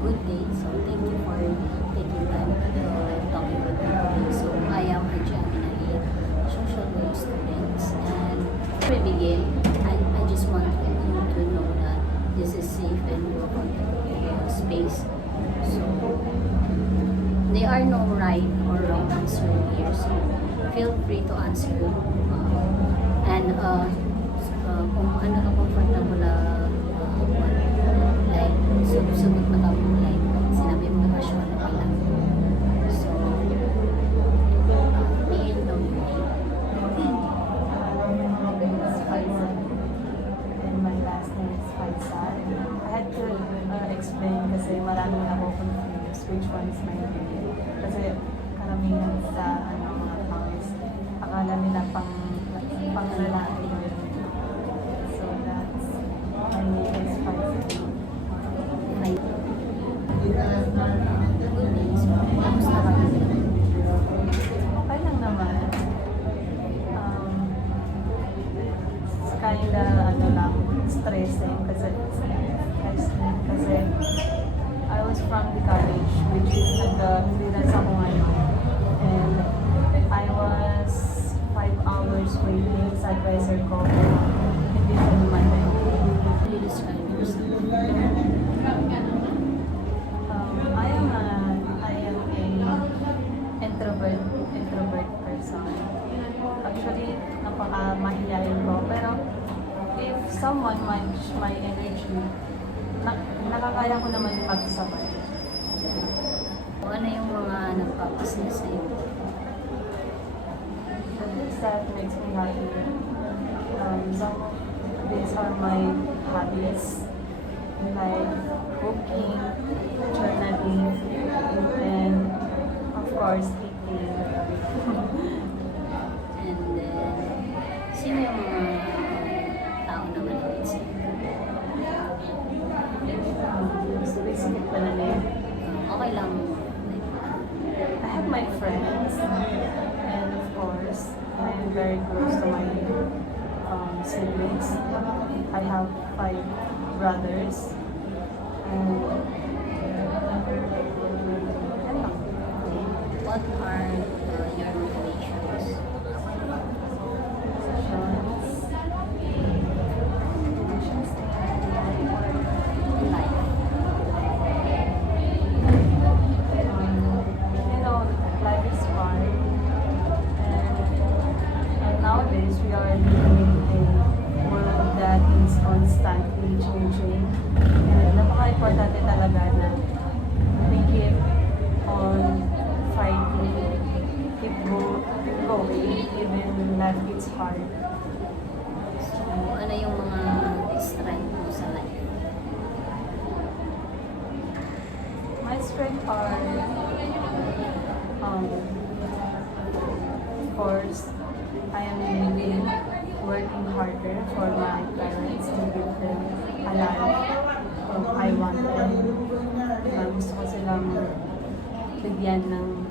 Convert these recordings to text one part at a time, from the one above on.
Good day. So thank you for taking time to talking with me today. So I am a Gemini social work student, and before we begin, I just want you to know that this is safe and your comfortable space. So there are no right or wrong answer here. So feel free to answer kung ano ka comfortable like sugot na ka mo like sinabi mo na siya na pala. So may know your name. It's Faisal, and my last name is Faisal. I had to explain kasi maraming ako confused which one is my name. Kasi karamihan sa mga tao is akala nila pang lalaki yun. So that's my name is Faisal. Good day. So kamusta ka kasi? Okay lang naman. Kinda lang, stressing kasi I was from the college which is nag-freelance ako ngayon, and I was 5 hours waiting sa advisor ko, hindi ko naman. Can you describe yourself? I am a introvert person. Actually, napaka-mahiyain ko, pero if someone match my energy, nakakaya ko naman pagsabay. Kung ano yung mga nagpapasaya sa'yo? The things that makes me happy, some of these are my hobbies, like cooking, journaling, and of course eating. And then, sino yung mga tao na malapit sa'yo? Specific pa na name. Okay lang. I have my friends, and of course, I am very close to my siblings. I have 5 brothers, and yan lang. What are your motivations Traditions in life? life is hard, and nowadays we are living in a world that is constantly changing, and napaka-importante talaga na we keep on fighting, keep going, even life gets hard. So, ano yung mga strength mo sa life? My strengths are, of course, I am really working harder for my parents to give them a life I want them. Gusto ko silang bigyan ng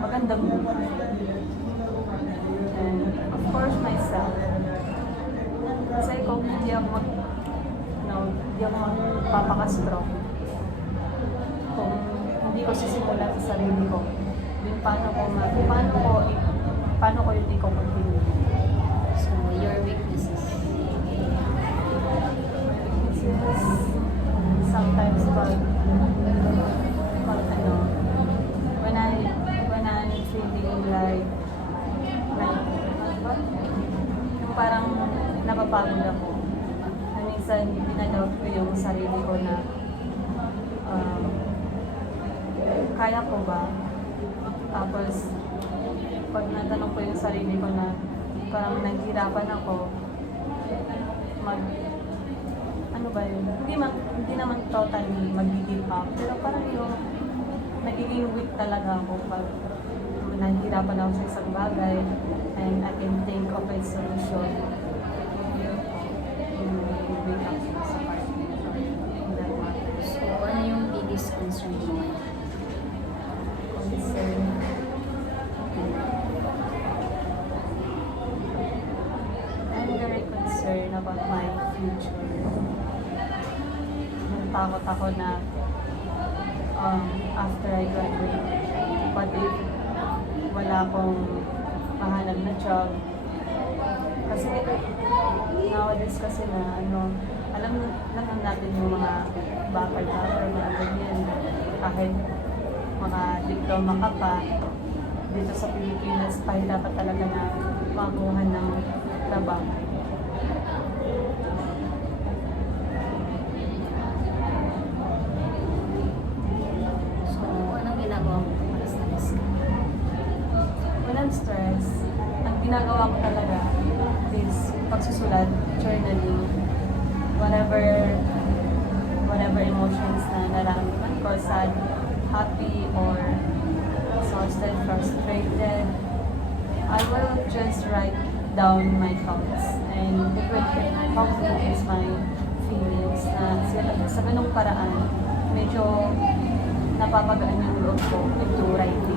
magandang buhay. And of course, myself. Kasi kung hindi ako magpapaka-strong, kung hindi ko sisimulan sa sarili ko, din paano ko yun i-continue. So, your weaknesses? Sometimes when I'm feeling like yung parang napapagod ako, na minsan pinadoubt ko yung sarili ko na kaya ko ba? Tapos, pag natanong ko yung sarili ko na parang naghirapan ako, ano ba yun? Hindi naman totally mag-give up, pero parang yung nagiging weak talaga ako pag naghirapan ako sa isang bagay, and I can think of a solution. Wake up sa part in that matter. So, ano yung biggest concern mo ngayon? Concern. I'm very concerned about my future. natatakot ako na after I graduate, what if wala akong mahanap na job? Kasi nowadays kasi na alam naman natin yung mga bakal-bakal, mga ganyan. Kahit mga diploma ka pa, dito sa Pilipinas, kahit dapat talaga na makuha ng trabaho. So, anong ginagawa mo para sa stress? When I'm stressed, ang ginagawa ko talaga is pagsusulat, journaling, whatever emotions na nararamdaman ko, sad, happy, or exhausted, frustrated, I will just write down my thoughts and it will help me ease my feelings na sa ganung paraan medyo napapagaan yung loob ko into writing.